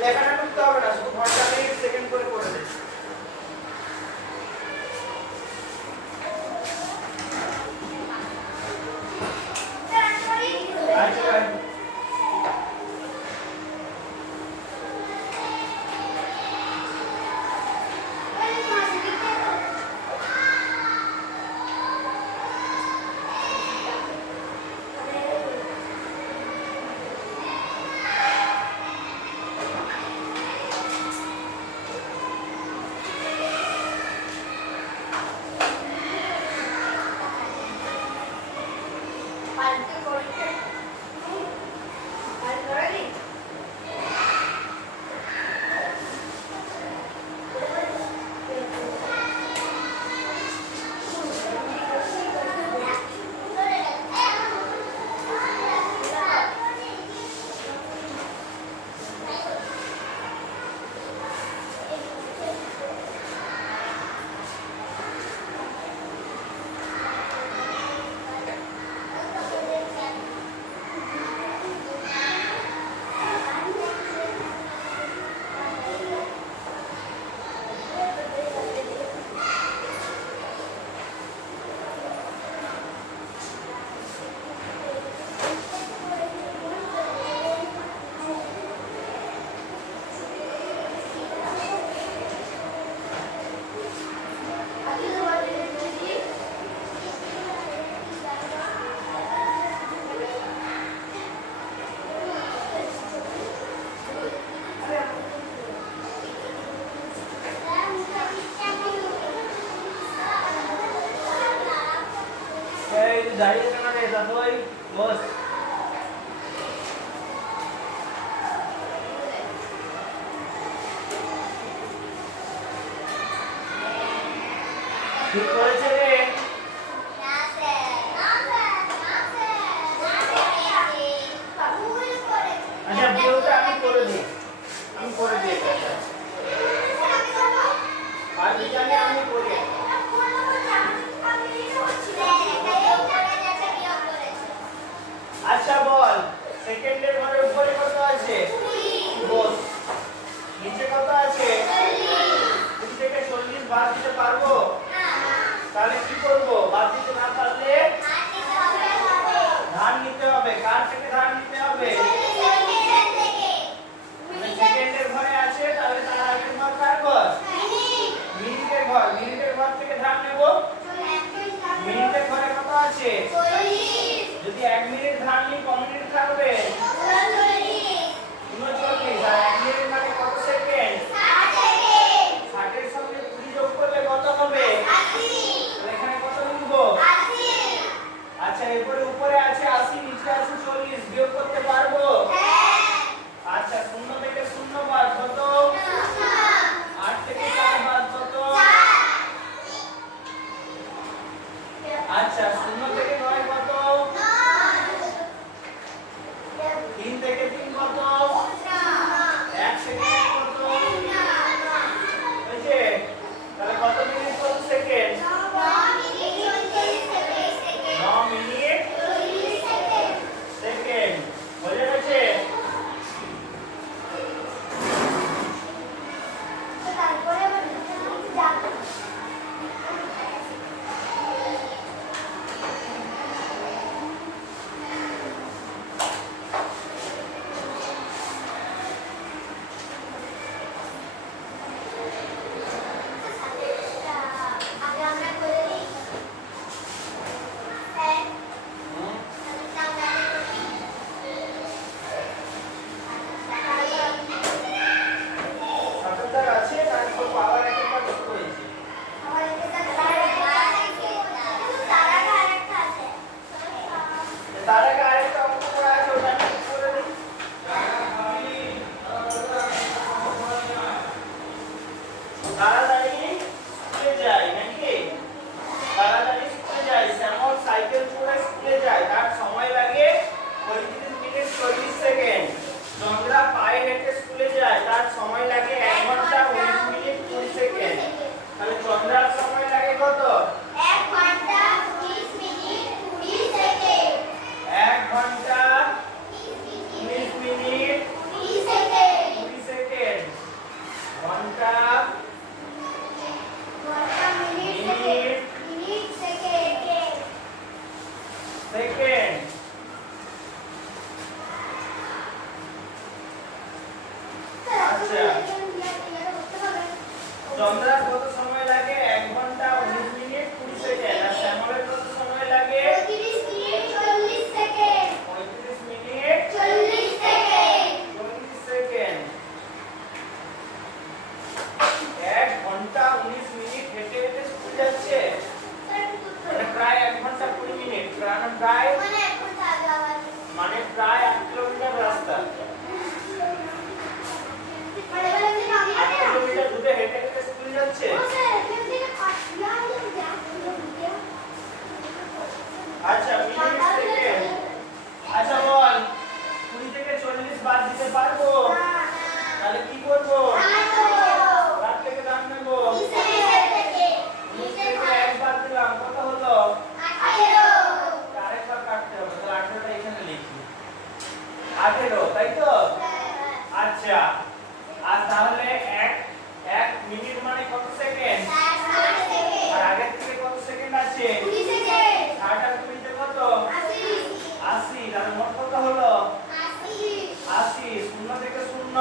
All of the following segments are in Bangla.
লেখাটা করতে হবে না, শুধু ঘন্টা মিনিট সেকেন্ড করে করে দে। আচ্ছা দাঁড়িয়ে কেন রে দাদুই বস ঠিক করেছে রে না স্যার না স্যার না স্যার ভুল করে আচ্ছা ভুলটা আমি করে দিই আর বিজানে আমি করি আচ্ছা বল সেকেন্ডের ঘরের উপরে কত আছে 20 নিচে কত আছে 20 থেকে 40 বাদ দিতে পারবো না তাহলে চন্দ্রার কত সময় লাগে 1 ঘন্টা 19 মিনিট 20 সেকেন্ড আর শ্যামলের কত সময় লাগে 35 minute 40 second 35 minute 40 second 40 second 1 ঘন্টা 19 মিনিট হেঁটে হেঁটে স্কুল যাচ্ছে মানে প্রায় 1 ঘন্টা 20 মিনিট প্রায় মানে এখন তাজা আওয়াজ মানে প্রায় 8 কিলোমিটার রাস্তা মানে বলে যে আমি 8 কিলোমিটার দূরে হেঁটে হেঁটে স্কুল যাচ্ছে ও স্যার এখান থেকে কাটলা হলো যা ভিডিও আচ্ছা মিনিট সেকেন্ড আচ্ছা বল 20 থেকে 40 বাদ দিতে পারবো তাহলে কি করব রাত থেকে দাম নেব 20 থেকে 1 বাদ দিলাম কত হলো 18 আরেকবার কাটতে হবে তাহলে 18টা এখানে লিখি 18 তাই তো আচ্ছা আর তাহলে 1 মিনিট মানে কত সেকেন্ড আর আগের থেকে কত সেকেন্ড আছে 60 আর 20 তে কত 80 তাহলে মোট কত হলো 80 শূন্য থেকে শূন্য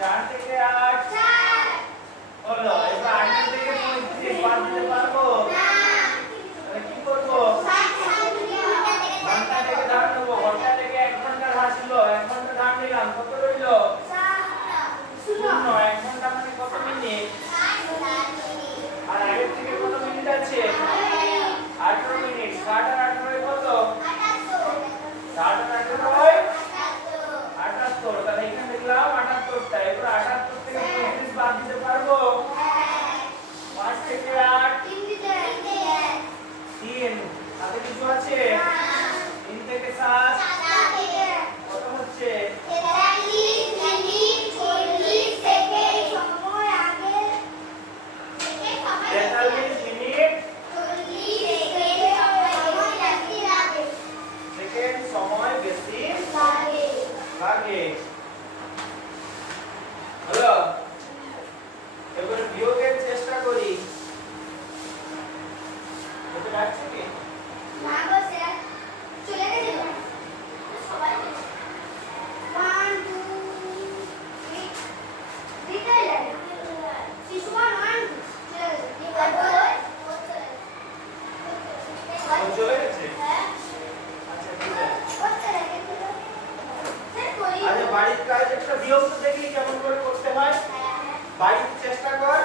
4 থেকে 8 হলো এবার 8 থেকে 35 বাদ দিতে পারবো তাহলে কি করবো ঘন্টা থেকে ধার নেবো ঘন্টা থেকে 1 ঘন্টা ধার ছিল 1 ঘন্টা ধার নিলাম কত রইলো শূন্য 1 ঘন্টা মানে কত মিনিট আর আগের থেকে কত মিনিট আছে 18 মিনিট 60 আর 18 এ কত 60 আর 18 78 তাহলে এখানে লিখলাম 78টা এবার 78 থেকে 35 বাদ দিতে পারবো 5 থেকে 8 3 তাতে কিছু আছে 3 থেকে 7 কত হচ্ছে 43 মিনিট সেকেন্ড সময় বেশি লাগে হলো এবারে বিয়োগের চেষ্টা করি এটা যাচ্ছে কি চলে গেছে আচ্ছা ঠিক আছে আরে বাড়ির কাজ একটা বিয়োগ তো দেখলি কেমন করে করতে হয় বাড়িতে চেষ্টা কর